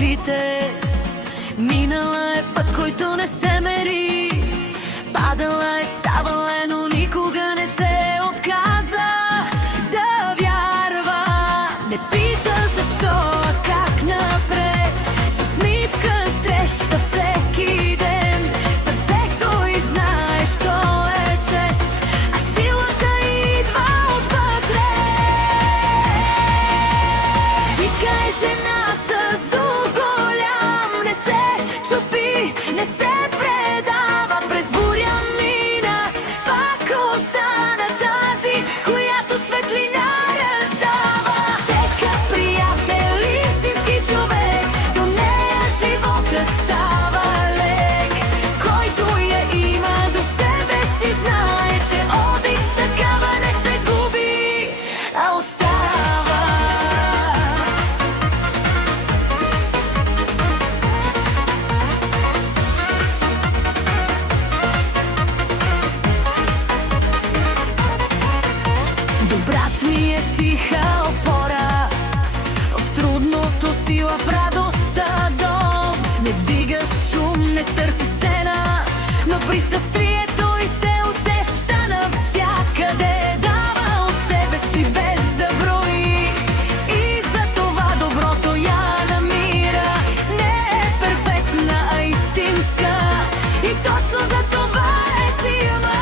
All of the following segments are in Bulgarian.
очите. Минала е път, който не се мери. Падала е, ставала е, но никога не се отказа да вярва. Не пита защо, а как напред. С усмивка среща всеки ден. Сърцето и знае, що е чест, а силата идва отвътре. Вика е жена с дух голям. Не се чупи, не се предава. През буря мина, пак остана тази, която светлина раздава. Тека приятел, истински човек, до нея животът става лек. Който я има до себе си знае, че обич такава не се губи, а остава. Добрат ми е тиха опора, в трудното сила, в радостта дом. Не вдига шум, не търси сцена, но присъствието и се усеща навсякъде. Дава от себе си без да брои, и за това доброто я намира. Не е перфектна, а истинска, и точно за това е силна.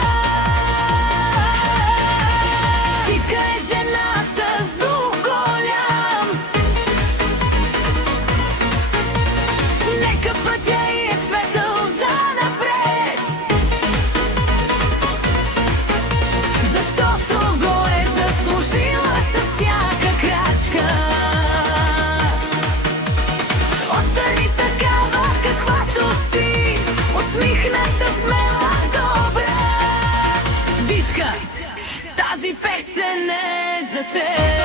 Титка е жена с дух голям. Нека пътя й е светъл занапред, защото го е заслужила със всяка крачка. Остани такава, каквато си, усмихната, смела, добра. Витка, тази песен е за теб.